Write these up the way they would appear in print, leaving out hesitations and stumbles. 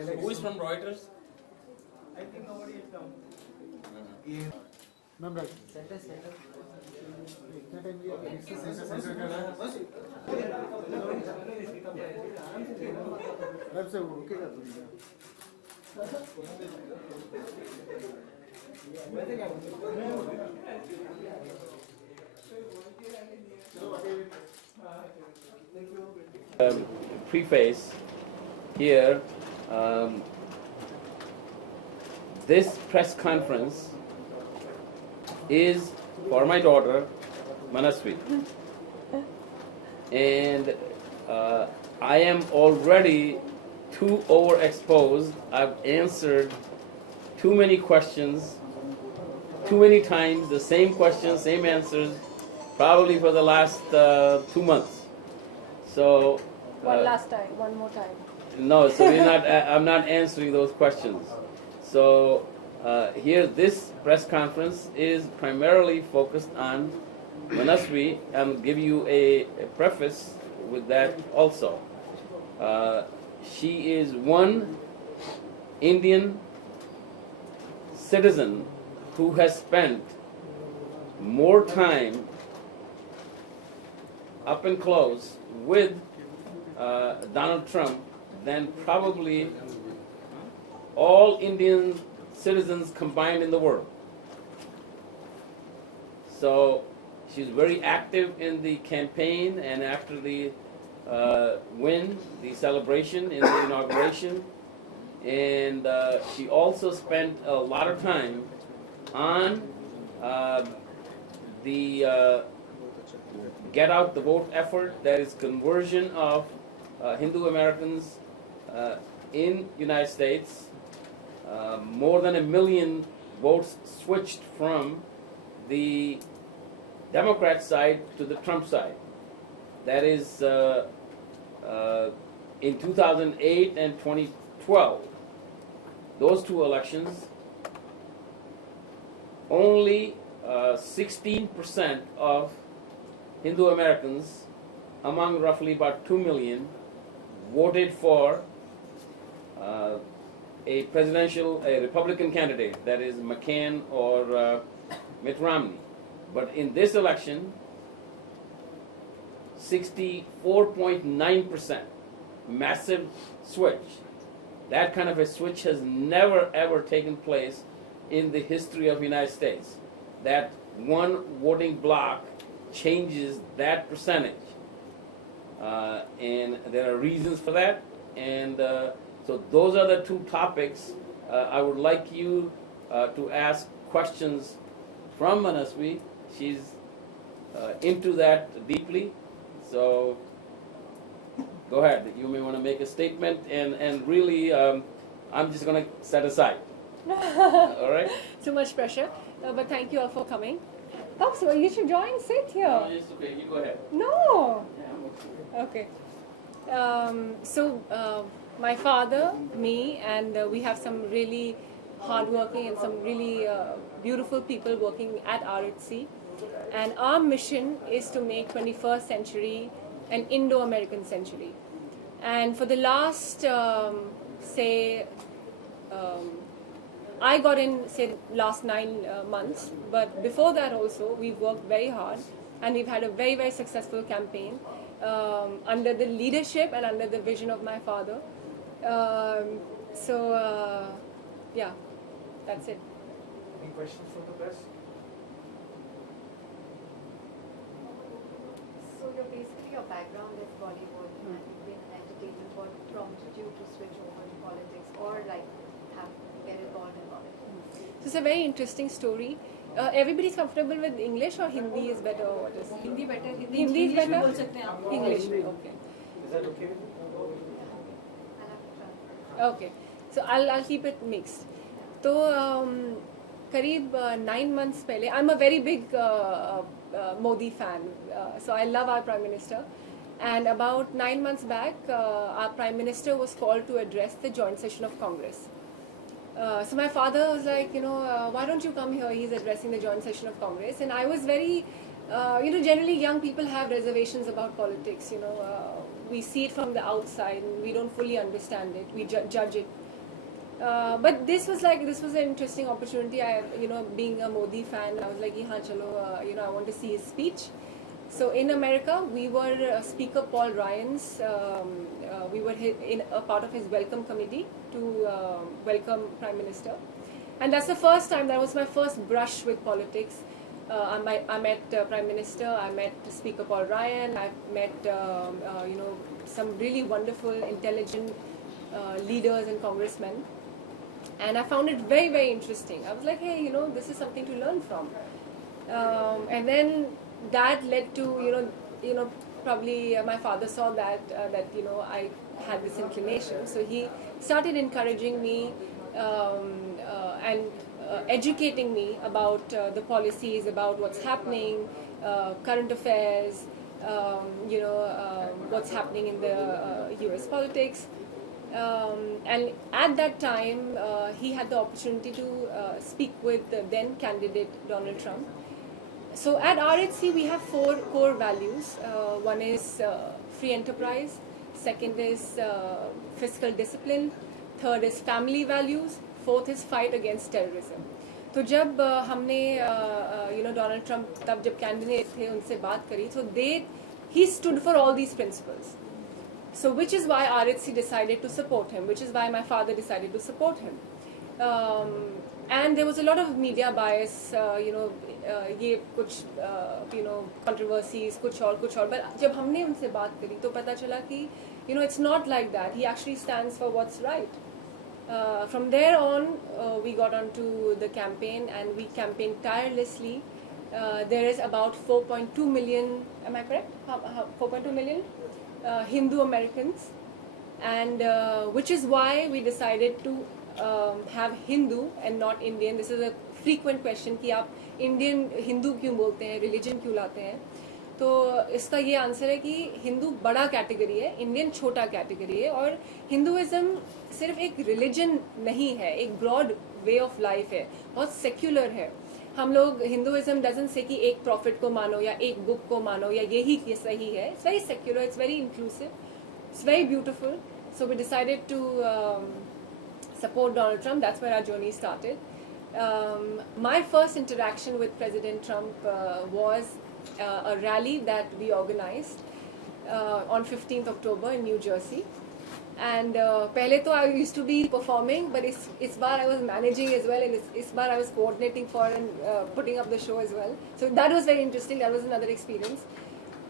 Who is from Reuters? I think nobody has come. Mamgai. Preface here. This press conference is for my daughter, Manasvi. And I am already too overexposed. I've answered too many questions, too many times, the same questions, same answers, probably for the last 2 months. So one more time. no, so we're not. I'm not answering those questions. So here, this press conference is primarily focused on Manasvi. I'll give you a preface with that also. She is one Indian citizen who has spent more time up and close with Donald Trump than probably all Indian citizens combined in the world. So she's very active in the campaign, and after the win, the celebration in the inauguration, and she also spent a lot of time on the Get Out the Vote effort, that is conversion of Hindu Americans in United States. More than 1 million votes switched from the Democrat side to the Trump side. That is in 2008 and 2012. Those two elections, only 16% of Hindu Americans, among roughly about 2 million, voted for a Republican candidate, that is McCain or Mitt Romney. But in this election, 64.9%, massive switch. That kind of a switch has never ever taken place in the history of the United States. That one voting bloc changes that percentage. And there are reasons for that. And so those are the two topics. I would like you to ask questions from Manasvi. She's into that deeply. So go ahead. You may want to make a statement, and really, I'm just going to set aside. All right? Too much pressure. But thank you all for coming. So you should join, sit here. No, it's okay. You go ahead. No. Yeah, okay. My father, me, and we have some really hardworking and some really beautiful people working at RHC. And our mission is to make 21st century an Indo-American century. And for the last, I got in, last 9 months, but before that also, we've worked very hard, and we've had a very, very successful campaign under the leadership and under the vision of my father. Yeah, that's it. Any questions from the press? So basically your background is Bollywood and you've been in entertainment. What prompted you to switch over to politics or get involved in politics? So it's a very interesting story. Everybody's comfortable with English or Hindi is better? Or what is Hindi better. Hindi is better? English. Okay. Is that okay? I'll have to try. Okay. So I'll keep it mixed. So, करीब 9 months पहले, I'm a very big Modi fan. So I love our Prime Minister. And about 9 months back, our Prime Minister was called to address the joint session of Congress. So my father was like, why don't you come here? He's addressing the joint session of Congress. And I was very, generally young people have reservations about politics. We see it from the outside and we don't fully understand it. We judge it But this was an interesting opportunity. Being a Modi fan, I was like, हाँ चलो, I want to see his speech. So in America, we were Speaker Paul Ryan's. We were in a part of his welcome committee to welcome Prime Minister, and that's the first time. That was my first brush with politics. I met Prime Minister. I met Speaker Paul Ryan. I met some really wonderful, intelligent leaders and congressmen. And I found it very, very interesting. I was like, hey, this is something to learn from. And then that led to, probably my father saw that I had this inclination. So he started encouraging me and educating me about the policies, about what's happening, current affairs, what's happening in the US politics. And at that time, he had the opportunity to speak with the then candidate Donald Trump. So at RHC, we have 4 core values. One is free enterprise, second is fiscal discipline, third is family values, fourth is fight against terrorism. तो जब हमने Donald Trump तब जब candidate थे उनसे बात करी, so he stood for all these principles. So which is why RHC decided to support him, which is why my father decided to support him. And there was a lot of media bias, ये कुछ controversies, कुछ और. But जब हमने उनसे बात करी तो पता चला कि it's not like that. He actually stands for what's right. From there on, we got onto the campaign and we campaigned tirelessly. There is about 4.2 million, am I correct? 4.2 million Hindu Americans, and which is why we decided to have Hindu and not Indian. This is a frequent question कि आप Indian Hindu क्यों बोलते हैं, religion क्यों लाते हैं? तो इसका ये आंसर है कि हिंदू बड़ा कैटेगरी है, इंडियन छोटा कैटेगरी है, और हिंदुइज्म सिर्फ एक रिलीजन नहीं है, एक ब्रॉड वे ऑफ लाइफ है, बहुत सेक्युलर है. हम लोग हिंदुइज्म डजंट से कि एक प्रॉफिट को मानो या एक बुक को मानो या यही सही है. It's very secular, it's very inclusive, it's very beautiful. So we decided to support Donald Trump. That's where our journey started. My first interaction with President Trump was a rally that we organized on 15th October in New Jersey. And पहले तो I used to be performing, but इस बार I was managing as well, and इस बार I was coordinating for and putting up the show as well. So that was very interesting. That was another experience.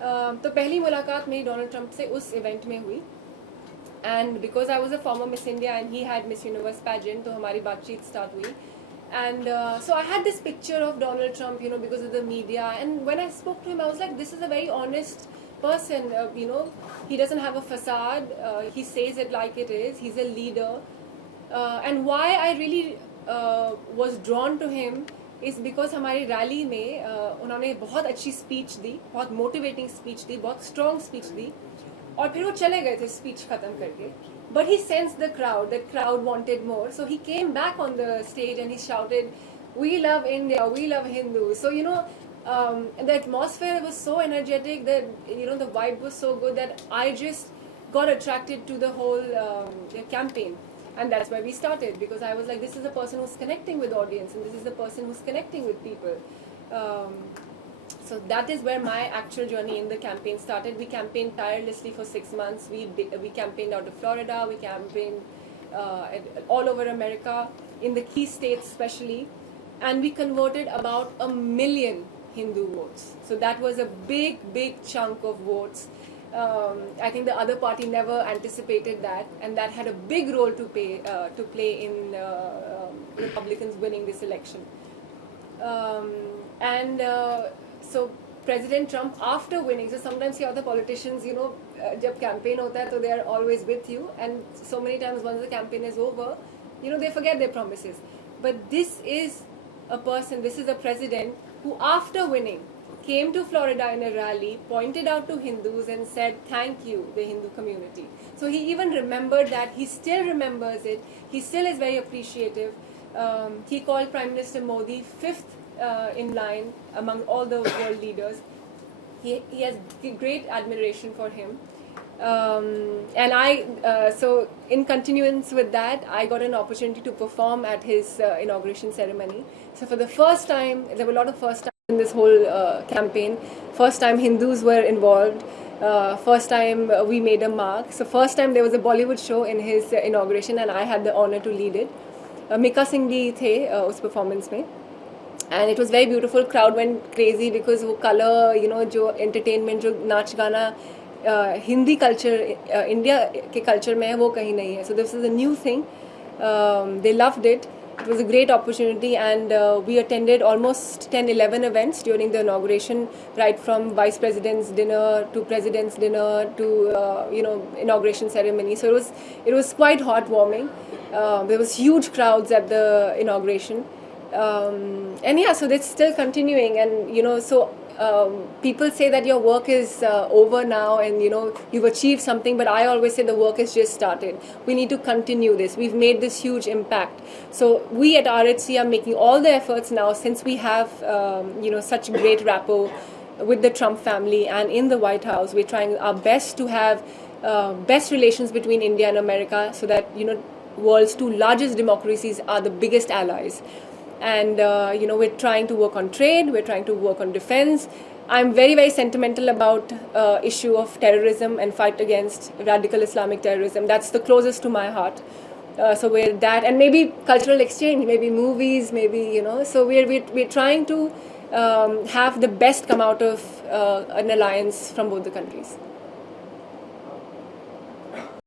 तो पहली मुलाकात मेरी Donald Trump से उस event में हुई. And because I was a former Miss India and he had Miss Universe pageant, तो हमारी बातचीत start हुई. And so I had this picture of Donald Trump, because of the media. And when I spoke to him, I was like, this is a very honest person. He doesn't have a facade. He says it like it is. He's a leader. And why I really was drawn to him is because हमारी rally में उन्होंने बहुत अच्छी speech दी, बहुत motivating speech दी, बहुत strong speech दी, और फिर वो चले गए थे स्पीच खत्म करके. But he sensed the crowd. That crowd wanted more. So he came back on the stage and he shouted, "We love India. We love Hindus." So the atmosphere was so energetic that the vibe was so good that I just got attracted to the whole campaign. And that's where we started, because I was like, this is the person who's connecting with audience, and this is the person who's connecting with people. So that is where my actual journey in the campaign started. We campaigned tirelessly for 6 months. We campaigned out of Florida. We campaigned all over America, in the key states especially. And we converted about 1 million Hindu votes. So that was a big, big chunk of votes. I think the other party never anticipated that. And that had a big role to play in Republicans winning this election. So President Trump, after winning, so sometimes the other politicians, जब campaign होता है, तो they are always with you, and so many times once the campaign is over, they forget their promises. But this is a person, this is a president who, after winning, came to Florida in a rally, pointed out to Hindus and said, "Thank you, the Hindu community." So he even remembered that. He still remembers it. He still is very appreciative. He called Prime Minister Modi 5th in line among all the world leaders. He has great admiration for him. And so in continuance with that, I got an opportunity to perform at his inauguration ceremony. So for the first time, there were a lot of first times in this whole campaign. First time Hindus were involved. First time we made a mark. So first time there was a Bollywood show in his inauguration, and I had the honor to lead it. Mika Singh bhi the us performance mein. And it was very beautiful. Crowd went crazy because वो color, जो entertainment, जो नाच गाना Hindi culture India के culture में है वो कहीं नहीं है. So this is a new thing. They loved it. It was a great opportunity, and we attended almost 10-11 events during the inauguration, right from vice president's dinner to president's dinner to inauguration ceremony. So it was quite heartwarming. There was huge crowds at the inauguration, and yeah, so that's still continuing. And people say that your work is over now, and you've achieved something, but I always say the work has just started. We need to continue this. We've made this huge impact. So we at RHC are making all the efforts now, since we have such great rapport with the Trump family and in the White House. We're trying our best to have best relations between India and America, so that world's two largest democracies are the biggest allies. And we're trying to work on trade, we're trying to work on defense. I'm very, very sentimental about issue of terrorism and fight against radical Islamic terrorism. That's the closest to my heart. So we're that, and maybe cultural exchange, maybe movies, maybe so we're trying to have the best come out of an alliance from both the countries.